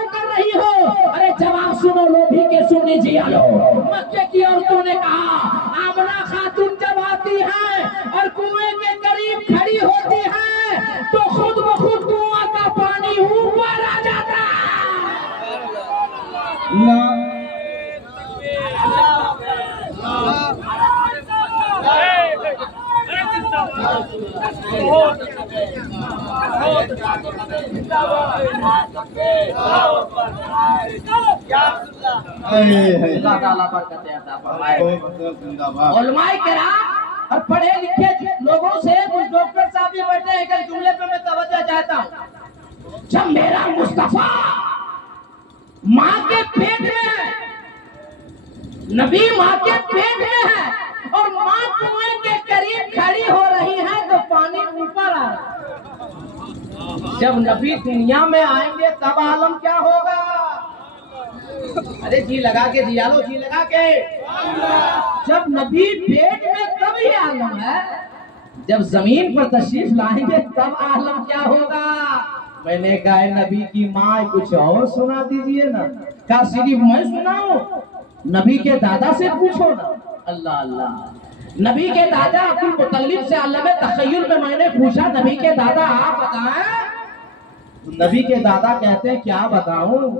बर्ताव कर रही हो? अरे जवाब सुनो लोभी के सुनने जिया लो। मक्के की औरतों ने कहा, आमना खातून जब आती है और कुएं के करीब खड़ी होती है तो खुद ब खुद कुआं का पानी ऊपर आ जाता है। उलमाए किराम और पढ़े लिखे लोगों से, कुछ डॉक्टर साहब भी बैठे हैं, एक जुमले पे मैं तवज्जो चाहता हूँ। जब मेरा मुस्तफा माँ के पेट में है, नबी माँ के पेट में है और माँ कुएं के करीब खड़ी हो रही है तो पानी ऊपर आ रहा है। जब नबी दुनिया में आएंगे तब आलम क्या होगा? अरे जी लगा के दिया लो, जी लगा के। जब नबी पेट में तब ही आलम है, जब जमीन पर तशरीफ लाएंगे तब आलम क्या होगा? मैंने कहा नबी की माँ कुछ और सुना दीजिए ना। क्या सिर्फ मैं सुनाऊं? नबी के दादा से पूछो ना। अल्लाह अल्लाह। नबी के दादा अब्दुल मुत्तलिब से अलग तखय्युल में मैंने पूछा, नबी के दादा आप बताएं। नबी के दादा कहते हैं क्या बताऊं,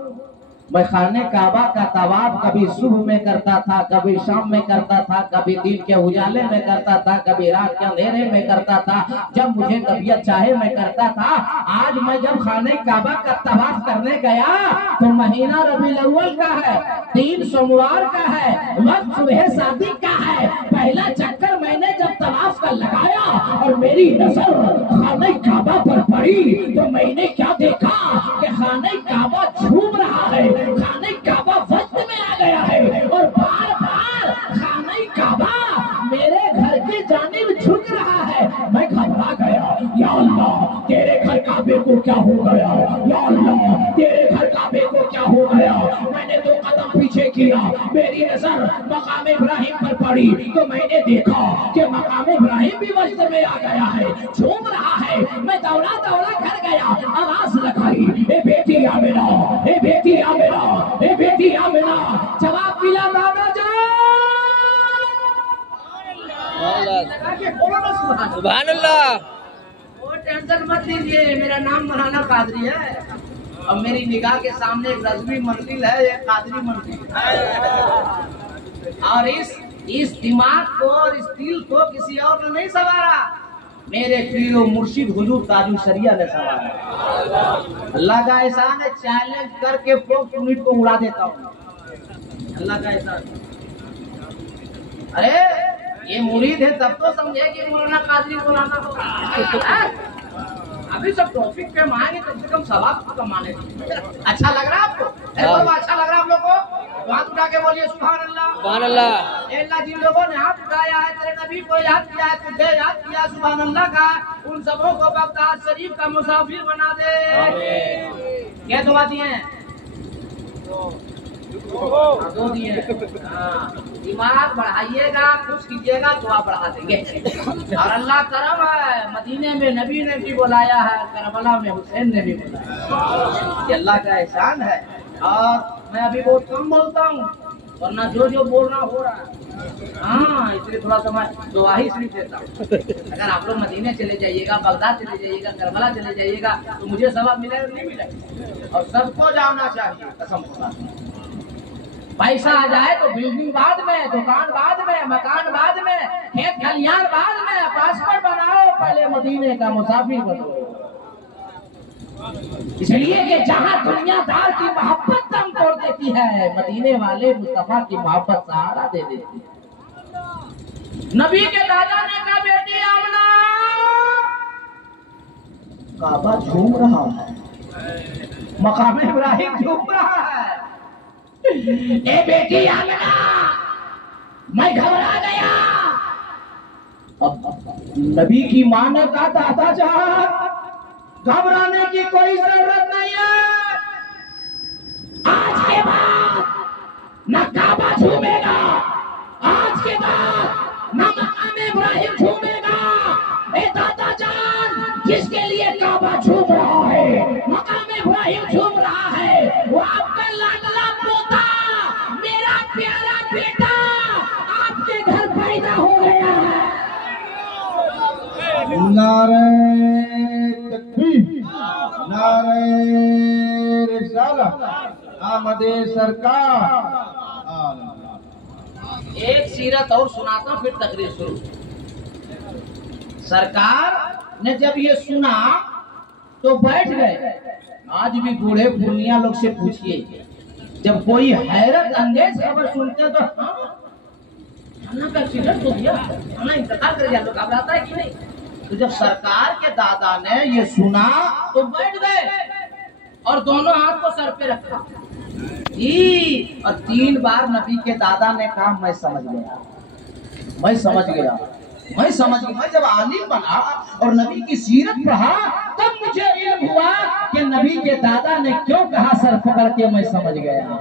मैं खाने काबा का तवाफ कभी सुबह में करता था, कभी शाम में करता था, कभी दिन के उजाले में करता था, कभी रात के अंधेरे में करता था, जब मुझे तबीयत चाहे मैं करता था। आज मैं जब खाने काबा का तवाफ करने गया तो महीना रबीउल अव्वल का है, 3 सोमवार का है, वक्त सुबह शादी का है। पहला चक्कर मैंने जब तवाफ का लगाया और मेरी नजर खाने काबा पर पड़ी तो मैंने क्या देखा कि खाने काबा झूम रहा है, खाने काबा वक्त में आ गया है और बार बार खाने काबा मेरे घर की जानिब झुक रहा है। मैं घबरा गया, या अल्लाह तेरे घर काबे को क्या हो गया, या अल्लाह तेरे घर काबे को क्या हो गया। मैंने 2 कदम पीछे किया, मेरी नजर मकाम इब्राहिम पर पड़ी तो मैंने देखा कि मकाम इब्राहिम भी वक्त में आ गया है, झूम रहा है। मैं दौड़ा दौड़ा घर गया, आवाज लगाई, ए बेटी आमिना, ए बेटी आमिना, ए बेटी आमिना। जवाब मिला दादा जान। सुभान अल्लाह। वो टेंशन मत लीजिए, मेरा नाम मौलाना कादरी है और मेरी निगाह के सामने एक रज़वी मंजिल है, एक कादरी मंजिल है। और इस दिमाग को और इस दिल को किसी और ने नहीं संवारा, मेरे पीर व मुर्शिद हुजूर ताजु शरिया ने संवारा। अल्लाह का एहसान है, चैलेंज करके फोक्स यूनिट को उड़ा देता हूँ। अल्लाह का एहसान। अरे ये मुरीद है तब तो समझे कि मौलाना कादरी मौलाना होगा। अभी सब टॉपिक पे मांगे कम से कम सवाब कमाने। अच्छा लग रहा है आपको? अच्छा लग रहा है आप लोगों को? हाथ उठा के बोलिए सुभान अल्लाह। सुभान अल्लाह। अल्लाह जिन लोगों ने हाथ उठाया है, तेरे नबी को याद किया है, तुझे याद किया सुभान अल्लाह का, उन सबों को बगदाद शरीफ का मुसाफिर बना दे। क्या दुआ दिए हैं? 2 दिए। दिमाग बढ़ाइएगा, खुश कीजिएगा, दुआ बढ़ा देंगे। और अल्लाह करम है, मदीने में नबी ने भी बुलाया है, करबला में हुसैन ने भी बुलाया। ये अल्लाह का एहसान है। और मैं अभी बहुत कम बोलता हूँ, वरना जो बोलना हो रहा है। हाँ, इसलिए थोड़ा समय दुआ ही सिर्फ देता हूँ। अगर आप लोग मदीने चले जाइएगा, बगदाद चले जाइएगा, करबला चले जाइएगा तो मुझे सवाब मिलेगा नहीं मिलेगा? और सबको जाना चाहिए, कसम खुदा। पैसा आ जाए तो बिल्डिंग बाद में, दुकान बाद में, मकान बाद में, खेत खलियान बाद में, पासपोर्ट बनाओ, पहले मदीने का मुसाफिर बनो। इसलिए कि जहाँ दुनियादार की मोहब्बत दम तोड़ देती है, मदीने वाले मुस्तफा की मोहब्बत सहारा दे देती है। नबी के दादा ने कहा, बेटी आमना, काबा झूम रहा है, मकाम इब्राहिम झूम रहा है। ए बेटी आमिना, मैं घबरा गया। अब नबी की मां ने कहा, दादा जान घबराने की कोई जरूरत नहीं है, आज के बाद न काबा झूमेगा, आज के बाद न मकाम इब्राहिम झूमेगा। ए दादा जान, जिसके लिए काबा झूम रहा है, मकाम इब्राहिम झूम रहा है, वो आपका लाडला पोता, मेरा प्यारा बेटा आपके घर पैदा हो गया है। नारे तकबीर, नारे रिसालत, आमदे सरकार। एक सीरत और सुनाता हूं, फिर तकरीर शुरू। सरकार ने जब ये सुना तो बैठ गए। आज भी बूढ़े पुरनिया लोग से पूछिए, जब कोई हैरत अंगेज खबर सुनते तो खाना का एक्सीडेंट हो गया, खाना इंतजार कर गया, लोग घबराता है कि नहीं? तो जब सरकार के दादा ने ये सुना तो बैठ गए और दोनों हाथ को सर पे रखा जी, और 3 बार नबी के दादा ने कहा मैं समझ गया, मैं समझ गया, मैं समझ गया। मैं जब आलिम बना और नबी की सीरत पढ़ा तब मुझे इल्म हुआ कि नबी के दादा ने क्यों कहा सर पकड़ के मैं समझ गया।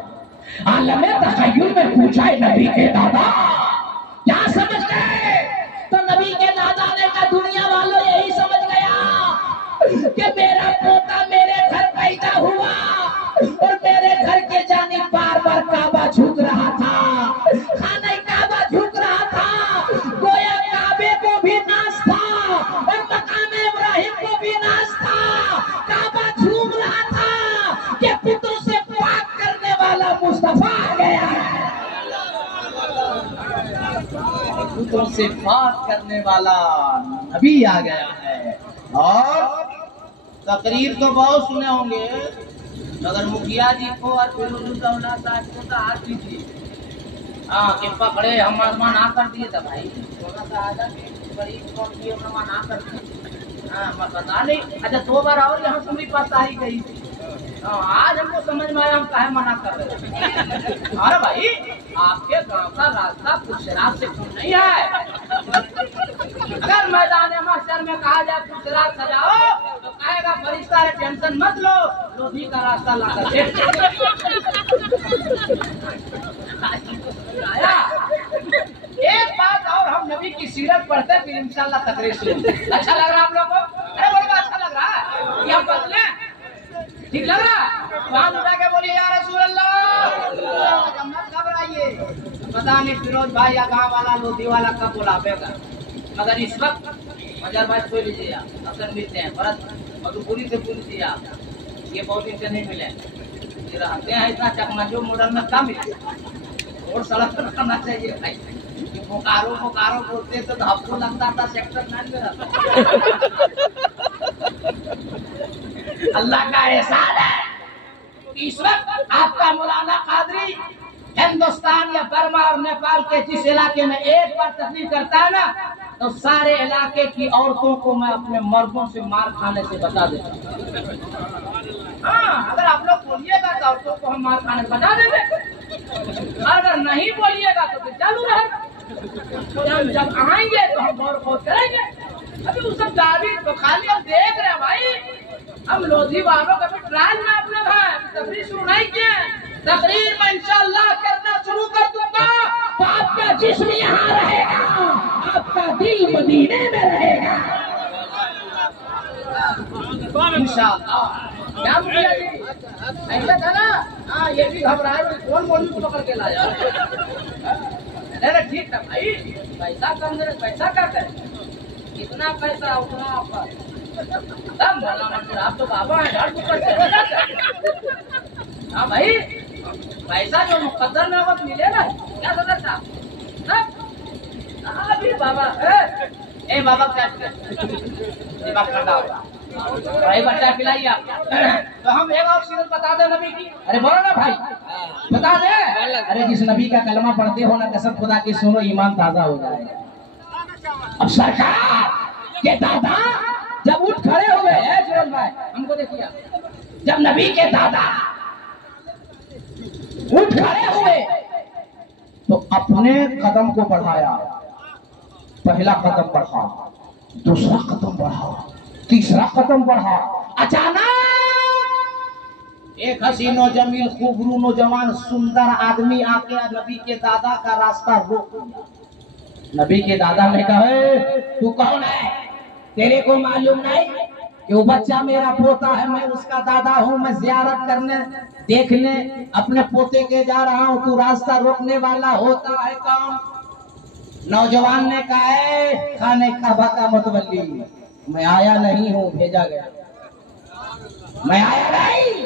आलमे तखय्युल में पूछा है नबी के दादा क्या समझ गए? तो नबी के दादा ने कहा दुनिया वालों यही समझ गया कि मेरा पोता मेरे घर पैदा हुआ और मेरे घर के जानिब बार बार काबा झुक रहा था, खाने काबा झुक रहा था, गोया काबे को भी नाश था और मकाम इब्राहिम को भी नाश था। काबा झूम रहा था कि पुत्रों से पाक करने वाला मुस्तफा आ गया है, पुत्रों से पाक करने वाला नबी आ गया है। और तकरीर तो बहुत सुने होंगे, मगर मुखिया जी को और फिरोजुद्दौला साहब को तो हाथ दीजिए। हाँ कि पकड़े हम मना कर दिए था भाई, थोड़ा सा आधा गरीब कौन किए मना कर दिए। हाँ मैं बता नहीं। अच्छा 2 बार और यहाँ से मेरी पास आई गई। आज हमको समझ में आया हम काहे मना कर रहे हैं। अरे भाई आपके गांव का रास्ता कुछ शराब से कम नहीं है। अगर मैदान महशर में कहा जाए कुछ शराब सजाओ तो कहेगा फरिश्ता है टेंशन मत लो, लोधी का रास्ता ला कर दे। एक बात और, हम नबी की सीरत पढ़ते हैं फिर इंशाल्लाह तकरीर शुरू। अच्छा लग रहा है आप लोगों को? अरे बोलो अच्छा लग रहा है? ये हम बदले ठीक लग रहा है? वहां उठा के बोलिए या रसूल अल्लाह, मत घबराइए। पता नहीं फिरोज भाई या गाँव वाला लोधी वाला कब बुलावेगा, मगर इस वक्त मजर भाई खोल लीजिए आप, अक्सर मिलते हैं भरत मधुपुरी से पूछ लीजिए आप, ये बहुत दिन से नहीं मिले, ये रहते हैं इतना चकनाचूर मॉडल में कम मिले और सड़क पर करना चाहिए भाई। बोकारो बोकारो बोलते तो आपको लगता था सेक्टर 9 में रहता। अल्लाह का एहसान है इस वक्त आपका मौलाना कादरी हिंदुस्तान या बर्मा और नेपाल के जिस इलाके में एक बार तकलीफ करता है ना, तो सारे इलाके की औरतों को मैं अपने मर्दों से मार खाने से बचा देता हूँ। हाँ अगर आप लोग बोलिएगा तो औरतों को हम मार खाने से बचा देंगे, अगर नहीं बोलिएगा तो फिर चालू रहेगा। जब आएंगे तो हम गौर खोज करेंगे। अभी उस सब दादी तो खाली हम देख रहे हैं भाई, हम लोधी वालों का भी ट्रायल में अपने भाई तकरीर शुरू नहीं किए। तकरीर में इंशाअल्लाह करना शुरू कर दूंगा तो आपका जिस्म यहाँ रहेगा, आपका दिल मदीने में रहेगा इंशाअल्लाह। क्या मुखिया जी ऐसा था ना? हाँ ये भी घबराए कौन बोली को पकड़ के लाया। अरे ठीक है भाई, पैसा कम दे, पैसा क्या करे, कितना पैसा उतना आपका तब भला आप तो बाबा है झाड़ ऊपर से। हाँ भाई पैसा जो मुकद्दर में वक्त मिलेगा क्या सदर साहब अभी बाबा ए बाबा क्या भाई बच्चा पिलाइए आप। तो हम एक और सीरत बता दे नबी की। अरे बोलो ना भाई बता दे। अरे जिस नबी का कलमा पढ़ते हो ना कसम खुदा की सुनो ईमान ताजा हो जाएगा। अब सरकार के दादा जब उठ खड़े हो गए भाई हमको देखिए, जब नबी के दादा उठ खड़े हुए तो अपने कदम को बढ़ाया, पहला कदम बढ़ा, दूसरा कदम बढ़ा, तीसरा कदम बढ़ा। अचानक एक हसीनो जमील खूबरू नौजवान सुंदर आदमी आके नबी के दादा का रास्ता रोक दिया। नबी के दादा ने कहा तू कौन है, तेरे को मालूम नहीं कि वो बच्चा मेरा पोता है, मैं उसका दादा हूँ, मैं जियारत करने देखने अपने पोते के जा रहा हूँ, तू रास्ता रोकने वाला होता है कौन? नौजवान ने कहा है खाने काबा का मतवल्ली, मैं आया नहीं हूँ, भेजा गया। मैं आया नहीं,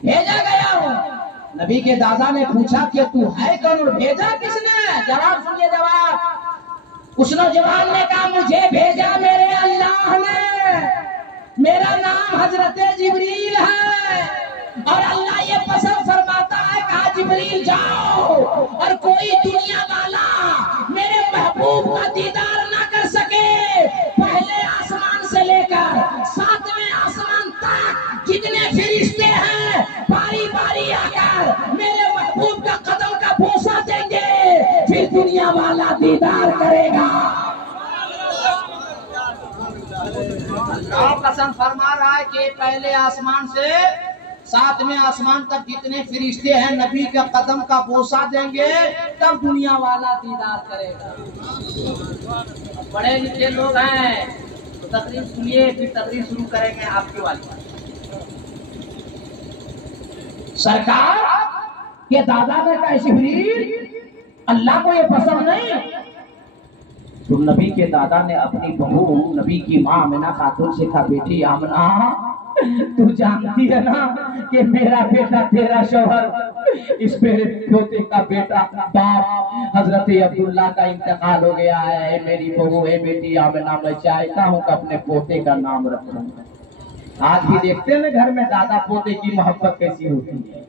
भेजा गया हूँ। नबी के दादा ने पूछा कि तू है कौन और भेजा किसने? जवाब सुनिए जवाब। उस नौजवान ने कहा मुझे भेजा मेरे अल्लाह ने, मेरा नाम हजरत जिब्रील है और अल्लाह ये पसंद फरमाता है, कहा जिब्रील जाओ और कोई दुनिया वाला मेरे महबूब का दीदार ना कर सके, पहले आसमान से लेकर 7वें आसमान तक जितने फरिश्ते हैं बारी बारी आकर मेरे महबूब का कदम का बोसा देंगे, फिर दुनिया वाला दीदार करेगा। अल्लाह कसम फरमा रहा है कि पहले आसमान से 7वें आसमान तक जितने फरिश्ते हैं नबी के कदम का बोसा देंगे, तब दुनिया वाला दीदार करेगा। बड़े लिखे लोग हैं तो तकरीर सुनिए, फिर तकरीर शुरू करेंगे आपके वाली। सरकार के दादा ने कहा जिब्रील अल्लाह को ये पसंद नहीं। तो नबी के दादा ने अपनी बहू नबी की माँ आमिना खातून से कहा बेटी आमना, तू जानती है ना कि मेरा बेटा तेरा शौहर, इस मेरे पोते का बेटा बाप हजरत अब्दुल्ला का इंतकाल हो गया है। मेरी बहू है बेटी आमिना, मैं चाहता हूँ कि अपने पोते का नाम रखूं। आज भी देखते हैं ना घर में दादा पोते की मोहब्बत कैसी होती है,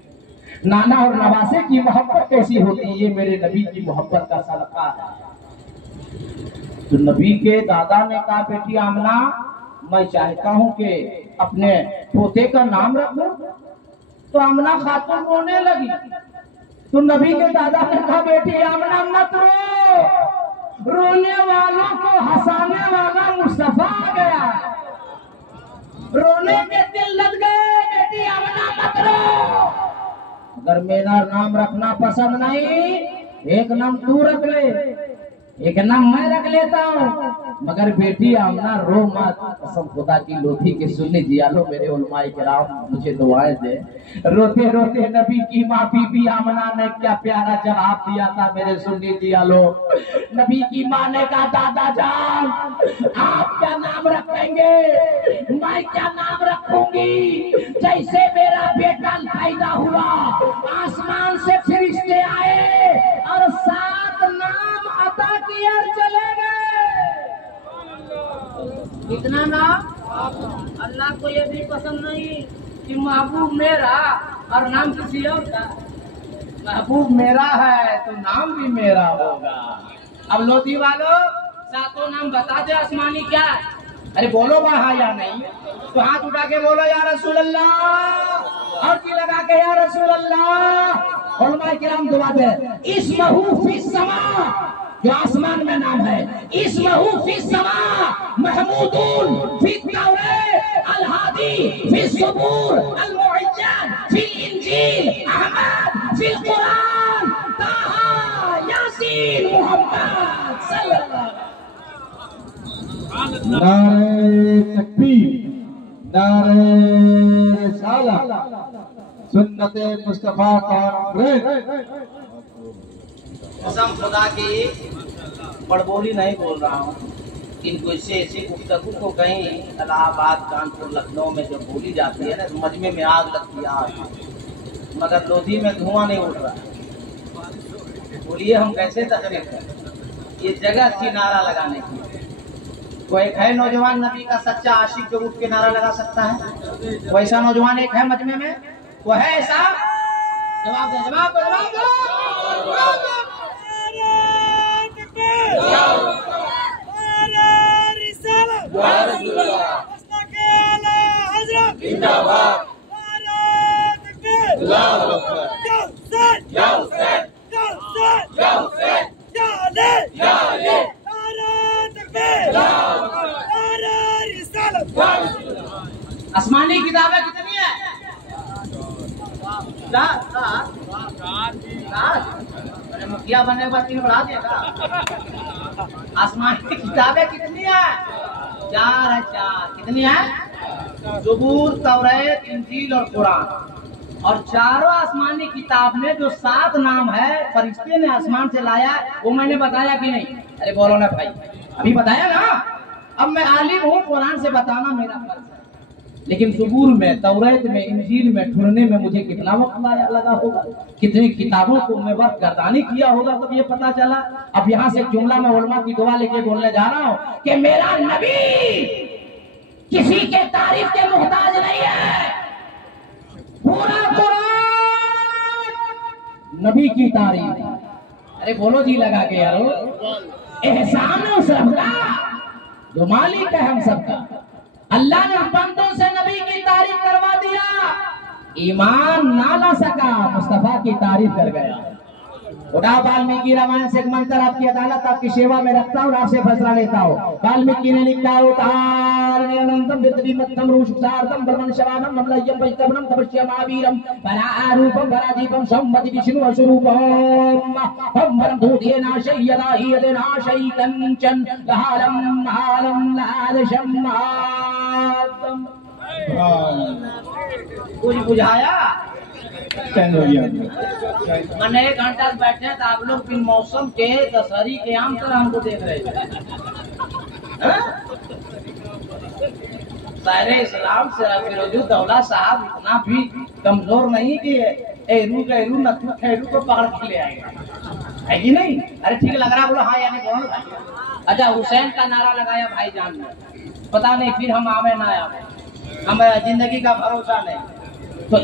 नाना और नवासे की मोहब्बत कैसी होती है, ये मेरे नबी की मोहब्बत का सदका है। तो नबी के दादा ने कहा बेटी आमना, मैं चाहता हूं कि अपने पोते का नाम रखूं। तो आमना खातून रोने लगी। तो नबी के दादा ने कहा बेटी आमना मत रो, रोने वालों को हंसाने वाला मुस्तफा आ गया, रोने के दिल लग गए, बेटी आमना मत रो। अगर मेरा नाम रखना पसंद नहीं, एक नाम तू रख ले, एक नाम मैं रख लेता हूँ, मगर बेटी आमना रो मत। कसम खुदा की लोधी के सुन्नी दियालो मेरे उलमाए किराम मुझे दुआएं दे। रोते रोते नबी की माँ बीबी आमना ने क्या प्यारा जवाब दिया था मेरे सुन्नी दियालो। नबी की माँ ने कहा दादा जान आप क्या नाम रखेंगे? मैं क्या नाम रखूंगी? जैसे मेरा बेटा पैदा हुआ आसमान से फरिश्ते आए और 7 नाम अता किए चले गए। कितना नाम? अल्लाह को ये भी पसंद नहीं कि महबूब मेरा और नाम किसी और का। महबूब मेरा है तो नाम भी मेरा होगा। अब लोधी वालों 7 नाम बता दे आसमानी क्या? अरे बोलो हाँ या नहीं, तो हाथ उठा के बोलो या रसूल अल्लाह, और की लगा के या रसूल अल्लाह। उलमाए किराम दुआ दे। इस्महू फिस समा, जो आसमान में नाम है, इस्महू फिस समा महमूदून फित तौरात अल हादी फिस ज़बूर अल मुअज्जल फिल इंजील अहमद फिल कुरान ताहा यासीन मोहम्मद सल्लल्लाहु। नारे तकबीर, नारे रिसालत, सुन्नते मुस्तफा कॉन्फ्रेंस। कसम खुदा की बड़बोली नहीं बोल रहा हूँ, इनको इससे ऐसी गुफ्तगू को कहीं इलाहाबाद कानपुर लखनऊ में जब बोली जाती है ना तो मजमे में आग लगती है आग, मगर लोधी में धुआं नहीं उठ रहा। बोलिए हम कैसे तकरीर करें? ये जगह थी नारा लगाने की। कोई एक है नौजवान नबी का सच्चा आशिक जो उठ के नारा लगा सकता है? वैसा नौजवान एक है मजमे में? वो है ऐसा? जवाब दो, जवाब दो, जवाब दो। आसमानी किताबें कितनी है? 4। मुखिया बनने के बाद 3 बढ़ा देगा। आसमानी किताबें कितनी है? 4 है। 4 कितनी है? ज़बूर, तौरात, इंजील और कुरान। और चारों आसमानी किताब में जो 7 नाम है फरिश्ते ने आसमान से लाया, वो मैंने बताया कि नहीं? अरे बोलो ना भाई, अभी बताया ना। अब मैं आलिम हूँ, कुरान से बताना मेरा फर्ज है। लेकिन ज़बूर में, तौरात में, इंजील में ढूंढने में मुझे कितना वक्त लगा होगा, कितनी किताबों को मैं वक्त गर्दानी किया होगा, तब ये पता चला। अब यहाँ से जुमला में उलमा की दुआ लेके बोलने जा रहा हूँ कि मेरा नबी किसी के तारीफ के मोहताज नहीं है। पूरा कुरान नबी की तारीफ। अरे बोलो जी लगा के यारो, एहसान है उस रब का जो मालिक है हम सबका। अल्लाह ने बंदों से नबी की तारीफ करवा दिया, ईमान ना ला सका, मुस्तफा की तारीफ कर गया। उड़ा वाल्मीकि रामायण से एक मंत्र आपकी अदालत आपकी सेवा में रखता हूँ और आपसे फैसला लेता हूँ। वाल्मीकि ने लिखा है उतार निरंतम विद्विमत्तम रूषसार्थम ब्रह्मण शवानम नमलय्यम वैष्णवम तपस्या महावीरम परारूपम परादीपम संवदि विष्णु स्वरूपम हम वरम धूते नाशय यदा ही यदे नाशय कंचन लहालम हालम लालशम मातम। कुछ बुझाया? मैंने 1 घंटा बैठे तो आप लोग बिन मौसम के दशहरी के आम तरह हमको देख रहे थे। सारे इस्लाम से फिरोजुद्दौला साहब इतना भी कमजोर नहीं कि एरू गैरू नथु खैरू को पकड़ के ले आएगा, है कि नहीं? अरे ठीक लग रहा, बोलो हाँ यानी बोलो भाई। अच्छा, हुसैन का नारा लगाया भाईजान ने, पता नहीं फिर हम आवे ना आवे, हमारा जिंदगी का भरोसा नहीं। तो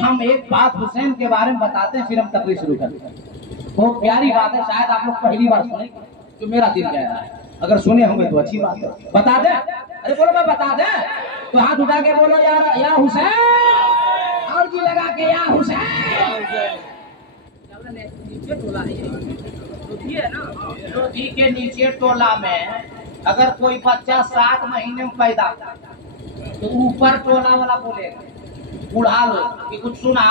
हम एक बात हुसैन के बारे में बताते हैं, फिर हम तकरीर शुरू करते हैं। बहुत प्यारी बात है, शायद आप लोग पहली बार सुने, तो मेरा दिल कह रहा है। अगर सुने होंगे तो अच्छी बात है, बता दे। अरे बोलो मैं बता दे, तो हाथ उठा के बोलो यार या हुसैन, और जी लगा के या हुसैन। नीचे टोला है ना, लोधी के नीचे टोला में अगर कोई बच्चा 7 महीने में पैदा तो ऊपर टोला वाला बोलेगा बुढ़ा लोग कि कुछ सुना,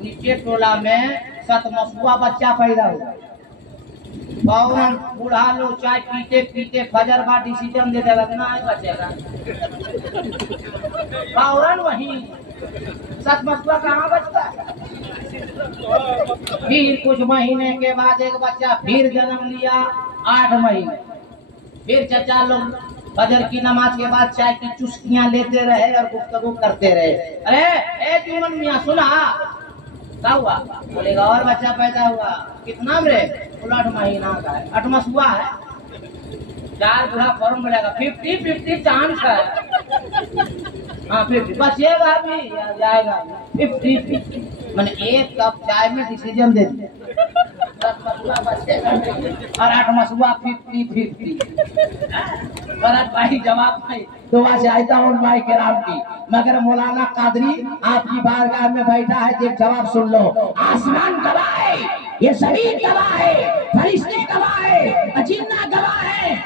नीचे टोला में 7मसुआ बच्चा पैदा हुआ, फौरन बुढ़ा लोग चाय पीते पीते फजर बाद डिसीजन दे देगा ना बचेगा, फौरन वही 7मसुआ कहाँ बचता है। फिर कुछ महीने के बाद एक बच्चा फिर जन्म लिया, 8 महीने, फिर चचा लोग फजर की नमाज के बाद चाय की चुस्कियां लेते रहे और गुफ्तगू करते रहे। अरे ए जुम्मन मियां सुना, क्या हुआ? बोलेगा और बच्चा पैदा हुआ, कितना मेरे? 8 महीना का है, 8मसुआ है। 4 बुढ़ा फॉर्म मिलेगा, 50-50 चांस है। हाँ 50 बचेगा भी जाएगा, 50-50 मैंने 1 कप चाय में डिसीजन दे दिया, 10 बचेगा और 8मसुआ 50-50। भरत भाई जवाब नहीं, दुआ से आयता हूँ भाई के राम की, मगर मौलाना कादरी आपकी बारगाह में बैठा है, एक जवाब सुन लो। आसमान गवाह है, ये जमीन गवाह है, फरिश्ते गवाह है, अजिन्ना गवाह है,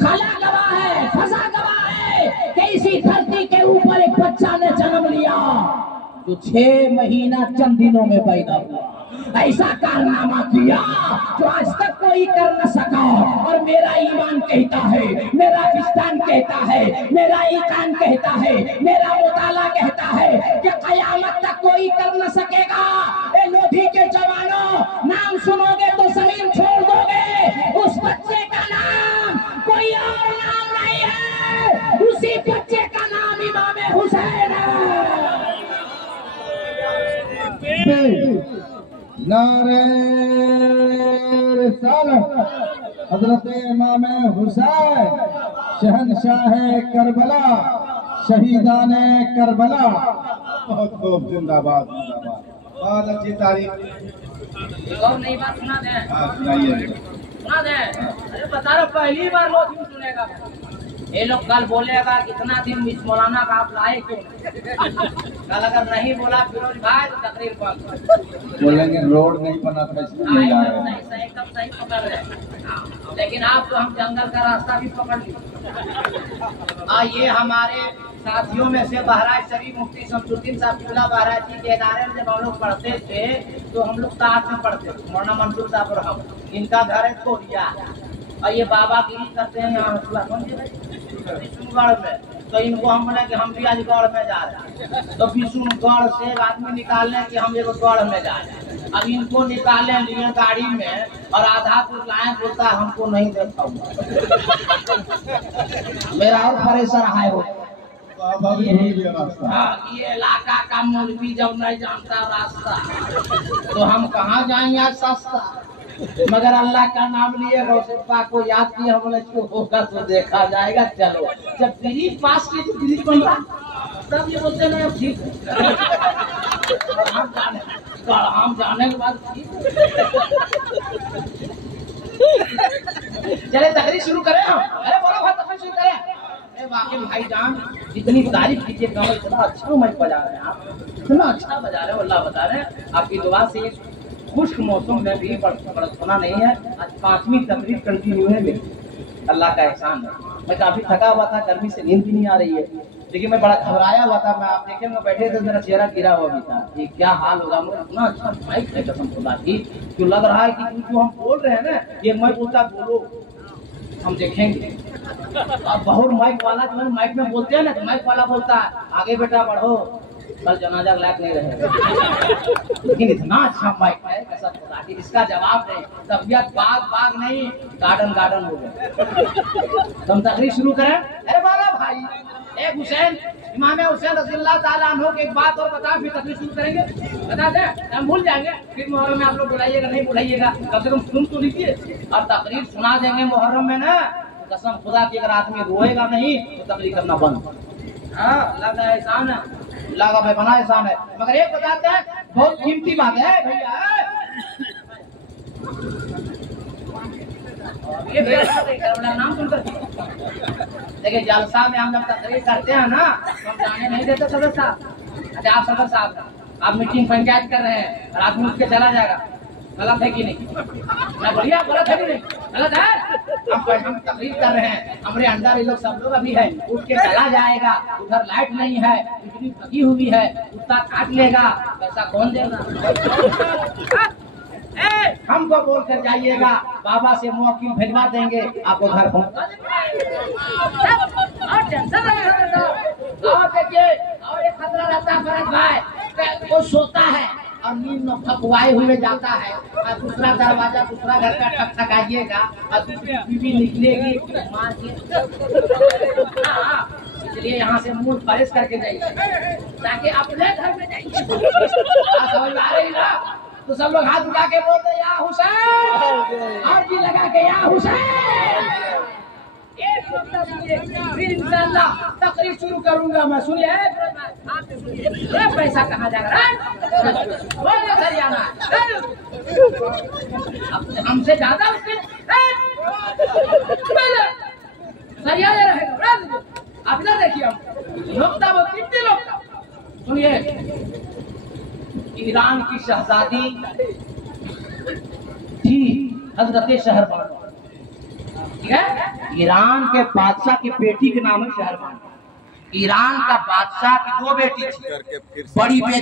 खाला गवाह है, फजा गवाह है कि इसी धरती के ऊपर एक बच्चा ने जन्म लिया जो 6 महीना चंद दिनों में पैदा हुआ। ऐसा कारनामा किया जो आज तक कोई कर न सका। और मेरा ईमान कहता है, मेरा विज्ञान कहता है, मेरा ईकान कहता है, मेरा मुताला कहता है कि कयामत तक कोई कर न सकेगा। ए लोधी के जवानों, नाम सुनोगे तो जमीन छोड़ दोगे। उस बच्चे का नाम कोई और नाम नहीं है, उसी बच्चे का नाम इमाम हुसैन है। नारे रिसालत हजरत इमाम हुसैन शहनशाह करबला शहीदान करबला। बहुत खूब, जिंदाबाद जिंदाबाद, बहुत अच्छी तारीफ। और नई बात सुना दें? सुनाइए। सुना दें? अरे बता रहा, पहली बार लोग क्यों सुनेगा? ये लोग कल बोलेगा कितना दिन मिस मौलाना का आप लाए क्यों? कल अगर नहीं बोला फिरोज भाई तो तकरीर बंद बोलेंगे, रोड नहीं बना था इसलिए नहीं ला रहे। एकदम सही पकड़ रहे, लेकिन आप तो हम जंगल का रास्ता भी पकड़ लिए। ये हमारे साथियों में से बहराइच शरीफ मुफ्ती शमसुद्दीन साहब किबला बहराइच जी के इदारे में जब हम लोग पढ़ते थे तो हम लोग साथ में पढ़ते थे, मौलाना मंसूर साहब और हम। इनका घर है कोरिया और ये बाबा गिरी करते हैं यहाँ विष्णुगढ़ में। तो इनको हम बोले कि हम भी आज गौड़ में जा रहे हैं, तो विष्णुगढ़ से एक आदमी निकालने कि हम एक गौड़ में जा रहे हैं। अब इनको निकाले लिए गाड़ी में और आधा कुछ लाए, बोलता हमको नहीं देखा हुआ। मेरा और परेशान है वो। हाँ, ये इलाका का मौलवी जब नहीं जानता रास्ता तो हम कहाँ जाएंगे आज सस्ता। मगर अल्लाह का नाम लिए रोशनपा को याद किए, हमने जो होगा तो देखा जाएगा। चलो जब ब्रिज पास की तो ब्रिज बन रहा तब ये बोलते नहीं अब ठीक हम जाने के बाद चले तकरीर शुरू करें हम। अरे बोलो भाई तकरीर शुरू करें। वाकई भाईजान इतनी तारीफ कीजिए, गाँव इतना अच्छा माइक बजा रहे हैं आप, इतना अच्छा बजा रहे हो, अल्लाह बता रहे हैं। आपकी दुआ से खुश्क मौसम में भी बरसना नहीं है। आज 5वीं तकरीर कंटिन्यू है मेरी, अल्लाह का एहसान है। मैं काफी थका हुआ था, गर्मी से नींद भी नहीं आ रही है, लेकिन मैं बड़ा घबराया हुआ था। मैं आप देखे मैं बैठे थे, मेरा चेहरा गिरा हुआ भी था कि क्या हाल होगा। मुझे इतना अच्छा माइक है कसम खुदा की, जो लग रहा है कि जो हम बोल रहे हैं ना, ये मैं बोलता बोलो हम देखेंगे। अब बहुत माइक वाला जो है माइक में बोलते हैं ना, तो माइक वाला बोलता है आगे बेटा बढ़ो, कल जनाजा लायक नहीं रहेगा। लेकिन इतना अच्छा माइक है कसम खुदा की, इसका जवाब नहीं। तबियत बाग नहीं, गार्डन हो गया। तुम तकरीर शुरू करें। अरे बाला भाई, एक हुसैन इमाम हुसैन रज़ियल्लाहु ताला अन्हु की एक बात और बता, फिर तकरीर शुरू करेंगे। बता दें हम भूल जाएंगे, फिर मुहर्रम में आप लोग बुलाइएगा नहीं बुलाइएगा, कम से कम सुन तो लीजिए और तकरीर सुना देंगे मुहर्रम में ना। कसम खुदा की अगर आदमी रोएगा नहीं तो तकरीर करना बंद। हाँ, अल्लाह का एहसान है, अल्लाह का बेपनाह एहसान है। मगर एक बताते हैं, बहुत कीमती बात है भैया, ये नाम सुनकर देखिए जलसा में हम जब तकरीर करते हैं ना, तो हम जाने नहीं देते सदर साहब। अच्छा आप सदर साहब, आप मीटिंग पंचायत कर रहे हैं और आदमी उठ के चला जाएगा, गलत है कि नहीं? मैं बढ़िया गलत है कि नहीं? गलत है। हम तकरीर कर रहे हैं, हमारे अंदर ये लोग सब लोग अभी है, उठ के चला जाएगा, उधर लाइट नहीं है, बिजली लगी हुई है, कुत्ता काट लेगा, पैसा कौन देगा? हमको बोल कर जाइएगा, बाबा से मुवक्किल भिजवा देंगे, आपको घर पहुँचा देंगे। और देखिए, और एक खतरा रहता है फरज भाई, वो सोता है और नींद में फकवाए हुए जाता है, और दूसरा दरवाजा दूसरा घर का ठकठकाइएगा और दूसरी बीवी निकलेगी मार के। इसलिए यहाँ से मुंह परेश करके जाइए ताकि अपने घर में जाइए। समझ आ रही ना? तो सब लोग हाथ उठा के बोलते या हुसैन, और जी लगा के या हुसैन। एक वक्त सुनिए, फिर इंशाअल्लाह तकरीर शुरू करूंगा मैं। सुनिए ये पैसा कहाँ जाएगा? हमसे ज्यादा उसके सरिया रहेगा। आप ना देखिए, हम नुक्ता वो कितने लोग। सुनिए, ईरान की शहजादी थी हजरत शहरबान, ठीक है? ईरान के बादशाह की बेटी के नाम है शहरबान। ईरान का बादशाह की 2 बेटी थी, बड़ी बेटी